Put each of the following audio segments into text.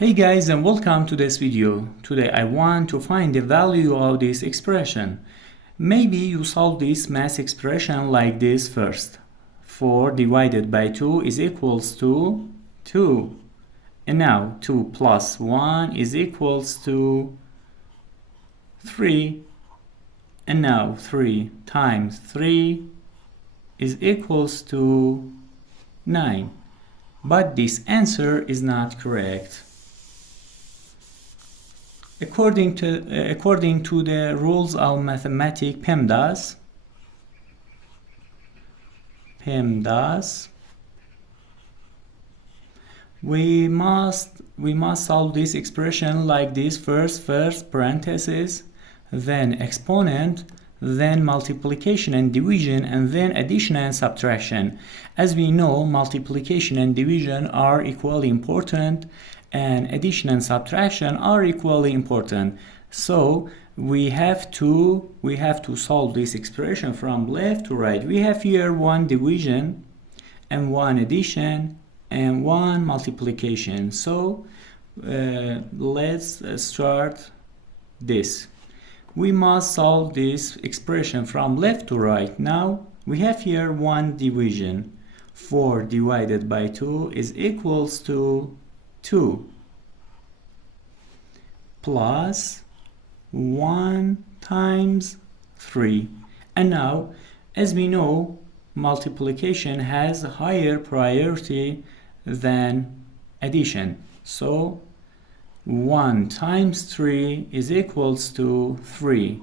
Hey guys, and welcome to this video. Today I want to find the value of this expression. Maybe you solve this math expression like this first. 4 divided by 2 is equals to 2. And now 2 plus 1 is equals to 3. And now 3 times 3 is equals to 9. But this answer is not correct. According to the rules of mathematics PEMDAS, we must solve this expression like this: first parenthesis, then exponent, then multiplication and division, and then addition and subtraction. As we know, multiplication and division are equally important, and addition and subtraction are equally important. So we have to solve this expression from left to right. We have here one division and one addition and one multiplication. So let's start this. We must solve this expression from left to right. Now we have here one division. 4 divided by 2 is equals to 2 plus 1 times 3. And now, as we know, multiplication has higher priority than addition. So 1 times 3 is equals to 3.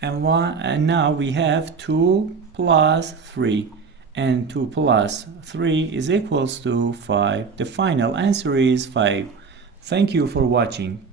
And now we have 2 plus 3. And 2 plus 3 is equals to 5. The final answer is 5. Thank you for watching.